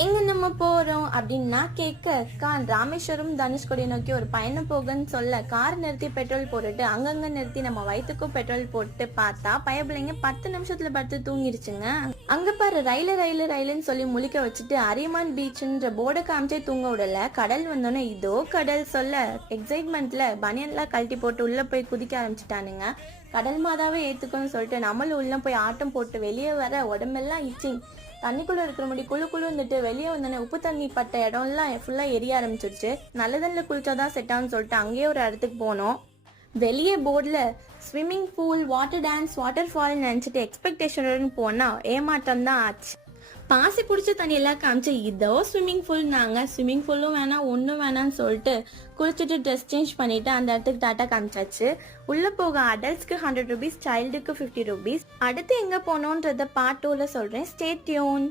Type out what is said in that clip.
எங்க நம்ம போறோம் அப்படின்னு நான் கேட்க, கான் ராமேஸ்வரம் தனுஷ்கோடி நோக்கி ஒரு பயணம் போகன்னு சொல்ல கார் நிறுத்தி பெட்ரோல் போட்டுட்டு அங்கங்க நிறுத்தி நம்ம வயிற்றுக்கும் பெட்ரோல் போட்டு பார்த்தா பயபிள்ளைங்க 10 நிமிஷத்துல படுத்து தூங்கிடுச்சுங்க. அங்க பாரு ரயிலு ரயிலு ரயிலுன்னு சொல்லி முழிக்க வச்சுட்டு அரியமான் பீச்ன்ற போர்டை காமிச்சே தூங்க விடல. கடல் வந்தோன்னே இதோ கடல் சொல்ல எக்ஸைட்மெண்ட்ல பனியன்லாம் கழட்டி போட்டு உள்ள போய் குதிக்க ஆரம்பிச்சுட்டானுங்க. கடல் மாதாவே ஏத்துக்கணும்னு சொல்லிட்டு நம்மளும் உள்ள போய் ஆட்டம் போட்டு வெளியே வர உடம்பெல்லாம் இச்சிங். தண்ணிக்குள்ள இருக்கிற முடி குழு வந்துட்டு வெளியே வந்தோடனே உப்பு தண்ணி பட்ட இடம்லாம் ஃபுல்லா எரிய ஆரம்பிச்சிருச்சு. நல்ல தண்ணில குளிச்சாதான் செட் ஆகும்னு சொல்லிட்டு அங்கேயே ஒரு இடத்துக்கு போனோம். வெளியே போர்டில் swimming pool, water dance, water fall நினச்சிட்டு எக்ஸ்பெக்டேஷனுடன் போனால் ஏமாற்றம் தான் ஆச்சு. பாசி பிடிச்ச தண்ணியெல்லாம் காமிச்சு இதோ ஸ்விம்மிங் பூல்னாங்க. ஸ்விம்மிங் பூலும் வேணாம் ஒன்றும் வேணான்னு சொல்லிட்டு குளிச்சுட்டு ட்ரெஸ் சேஞ்ச் பண்ணிட்டு அந்த இடத்துக்கு டாட்டா காமிச்சாச்சு. உள்ள போக அடல்ட்ஸ்க்கு 100 rupees, சைல்டுக்கு 50 rupees. அடுத்து எங்க போனோன்றத பார்ட் 2ல சொல்றேன். Stay tune.